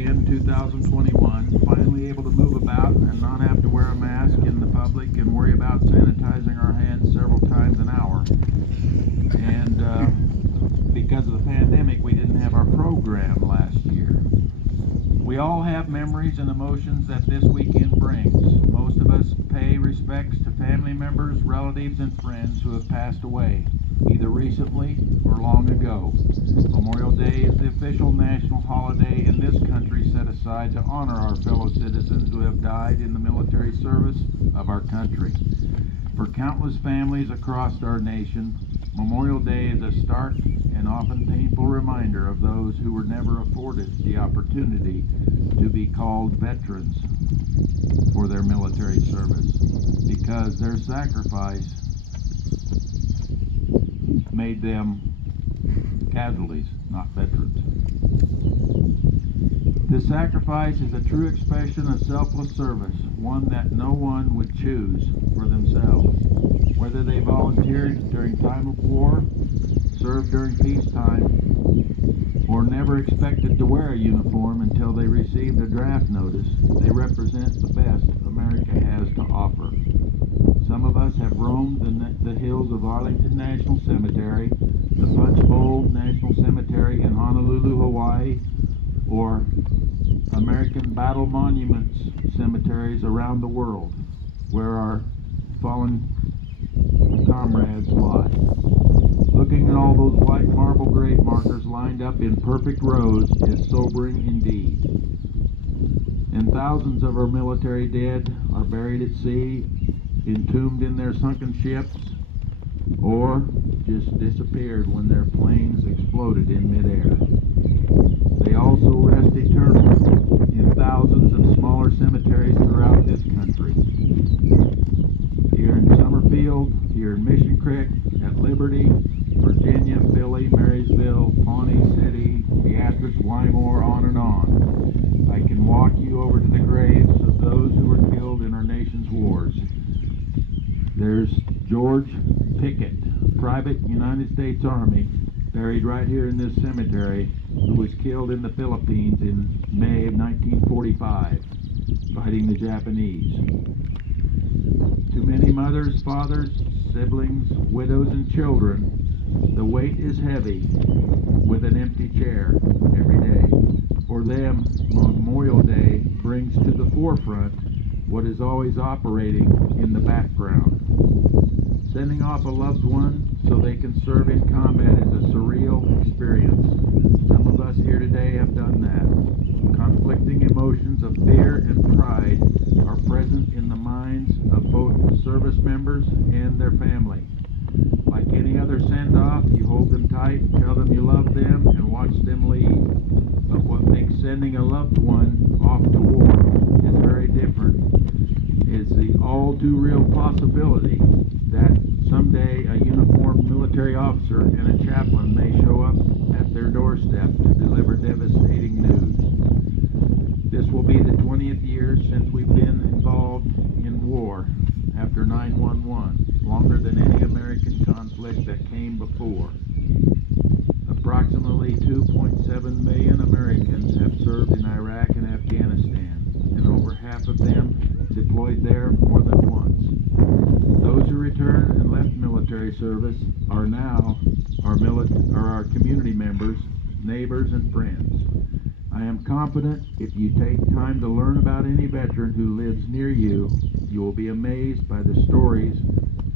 again, 2021. Finally able to move about and not have to wear a mask in the public and worry about sanitizing our hands several times an hour. And because of the pandemic, we didn't have our program last year. We all have memories and emotions that this weekend brings. Most of us pay respects to family members, relatives, and friends who have passed away, either recently or long ago. Memorial Day is the official national holiday in this country set aside to honor our fellow citizens who have died in the military service of our country. For countless families across our nation, Memorial Day is a stark and often painful reminder of those who were never afforded the opportunity to be called veterans for their military service, because their sacrifice made them casualties, not veterans. This sacrifice is a true expression of selfless service, one that no one would choose for themselves. Whether they volunteered during time of war, served during peacetime, or never expected to wear a uniform until they received a draft notice, they represent the best America has to offer. Some of us have roamed the hills of Arlington National Cemetery, the Punch Bowl National Cemetery in Honolulu, Hawaii, or American Battle Monuments cemeteries around the world, where our fallen comrades lie. Looking at all those white marble grave markers lined up in perfect rows is sobering indeed. And thousands of our military dead are buried at sea, entombed in their sunken ships, or just disappeared when their planes exploded in midair. They also rest eternally in thousands of smaller cemeteries throughout this country. Here in Summerfield, here in Mission Creek, at Liberty, Virginia, Philly, Marysville, Pawnee City, Beatrice, Wymore, on and on. I can walk you over to the graves of those who were killed in our nation's wars. There's George Pickett, Private United States Army, buried right here in this cemetery, who was killed in the Philippines in May of 1945, fighting the Japanese. To many mothers, fathers, siblings, widows, and children, the weight is heavy with an empty chair every day. For them, Memorial Day brings to the forefront what is always operating in the background. Sending off a loved one so they can serve in combat is a surreal experience. Some of us here today have done that. Conflicting emotions of fear and pride are present in the minds of both service members and their family. Like any other send-off, you hold them tight, tell them you love them, and watch them leave. But what makes sending a loved one off to war is very different. It's the all-too-real possibility that someday a uniformed military officer and a chaplain may show up at their doorstep to deliver devastating news. This will be the 20th year since we've been involved in war after 9/11, longer than any American conflict that came before. Approximately 2.7 million Americans have served in Iraq and Afghanistan, and over half of them deployed there more than once. Those who returned and left military service are now our community members, neighbors, and friends. I am confident if you take time to learn about any veteran who lives near you, you will be amazed by the stories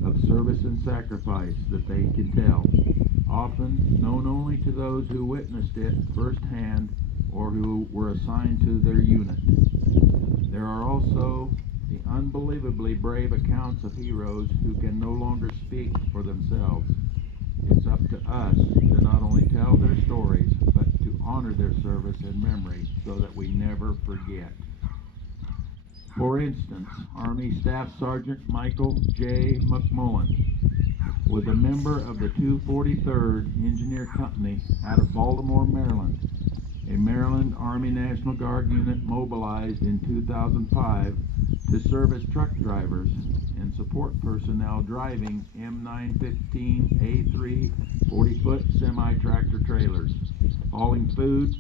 of service and sacrifice that they can tell, often known only to those who witnessed it firsthand or who were assigned to their unit. There are also the unbelievably brave accounts of heroes who can no longer speak for themselves. It's up to us to not only tell their stories, but to honor their service and memory so that we never forget. For instance, Army Staff Sergeant Michael J. McMullen was a member of the 243rd Engineer Company out of Baltimore, Maryland, a Maryland Army National Guard unit mobilized in 2005 to serve as truck drivers and support personnel driving M915A3 40-foot semi-tractor trailers, hauling food,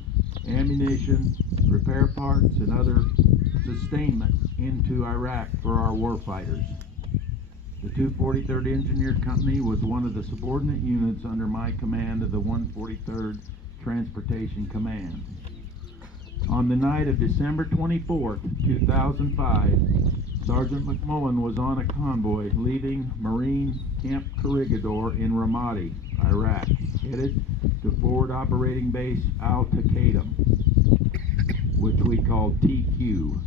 ammunition, repair parts, and other sustainment into Iraq for our warfighters. The 243rd Engineered Company was one of the subordinate units under my command of the 143rd Transportation Command. On the night of December 24th, 2005, Sergeant McMullen was on a convoy leaving Marine Camp Corregidor in Ramadi, Iraq, headed to Forward Operating Base Al-Taqaddum, which we called TQ.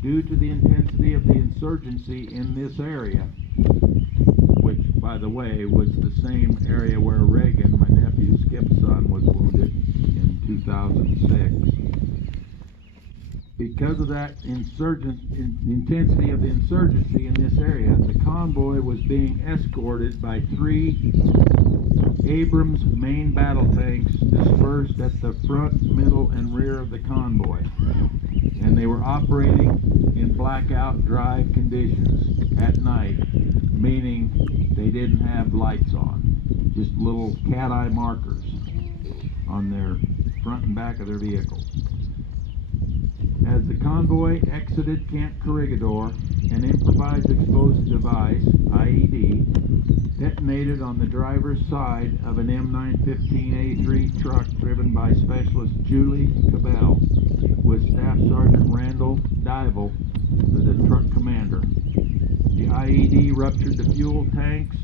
Due to the intensity of the insurgency in this area, which, by the way, was the same area where Reagan, my nephew Skip's son, was wounded in 2006. Because of that intensity of the insurgency in this area, the convoy was being escorted by 3 Abrams main battle tanks dispersed at the front, middle, and rear of the convoy. And they were operating in blackout drive conditions at night, meaning they didn't have lights on, just little cat-eye markers on their front and back of their vehicles. As the convoy exited Camp Corregidor, an improvised explosive device, IED, detonated on the driver's side of an M915A3 truck driven by Specialist Julie Cabell with Staff Sergeant Randall Dival, the truck commander. The IED ruptured the fuel tanks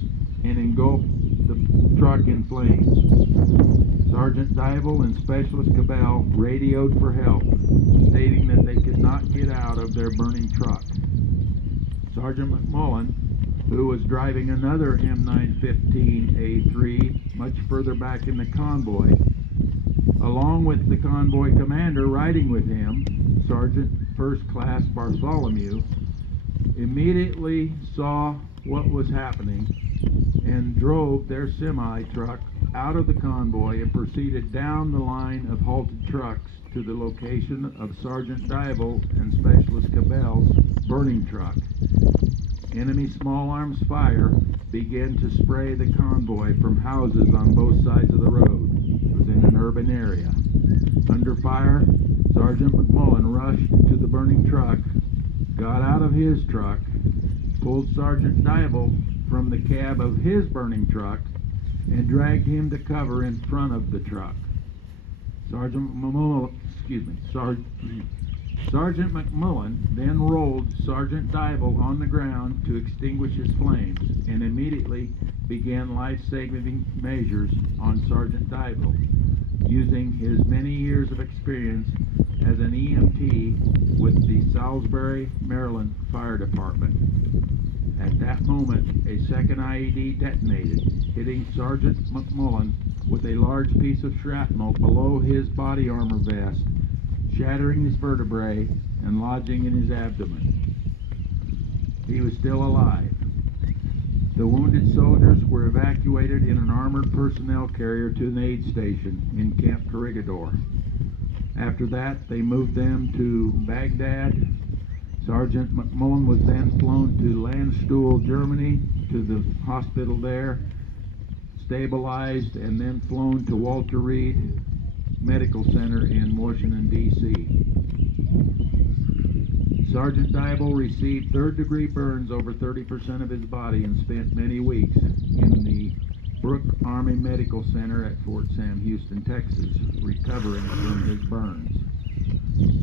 and engulfed the truck in flames. Sergeant Dival and Specialist Cabell radioed for help, stating that they could not get out of their burning truck. Sergeant McMullen, who was driving another M915A3 much further back in the convoy, along with the convoy commander riding with him, Sergeant First Class Bartholomew, immediately saw what was happening and drove their semi-truck out of the convoy and proceeded down the line of halted trucks to the location of Sergeant Dival and Specialist Cabell's burning truck. Enemy small arms fire began to spray the convoy from houses on both sides of the road. It was in an urban area. Under fire, Sergeant McMullen rushed to the burning truck, got out of his truck, pulled Sergeant Dival from the cab of his burning truck, and dragged him to cover in front of the truck. Sergeant McMullen then rolled Sergeant Dival on the ground to extinguish his flames and immediately began life-saving measures on Sergeant Dival, using his many years of experience as an EMT with the Salisbury, Maryland Fire Department. At that moment, a second IED detonated, hitting Sergeant McMullen with a large piece of shrapnel below his body armor vest, shattering his vertebrae and lodging in his abdomen. He was still alive. The wounded soldiers were evacuated in an armored personnel carrier to an aid station in Camp Corregidor. After that, they moved them to Baghdad. Sergeant McMullen was then flown to Landstuhl, Germany, to the hospital there, stabilized, and then flown to Walter Reed Medical Center in Washington, D.C. Sergeant Dival received third-degree burns over 30% of his body and spent many weeks in the Brooke Army Medical Center at Fort Sam Houston, Texas, recovering from his burns.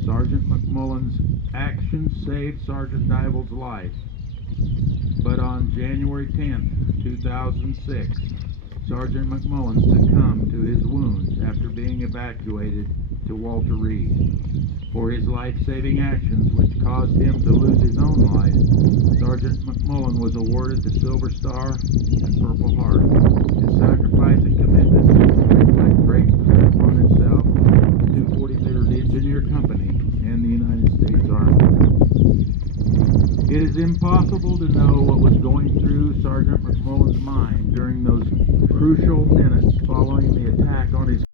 Sergeant McMullen's actions saved Sergeant Dival's life, but on January 10, 2006, Sergeant McMullen succumbed to his wounds after being evacuated to Walter Reed. For his life-saving actions, which caused him to lose his own life, Sergeant McMullen was awarded the Silver Star and Purple Heart. His sacrifice and commitment reflect great credit upon himself, the 243rd Engineer Company, and the United States Army. It is impossible to know what was going through Sergeant McMullen's mind during those crucial minutes following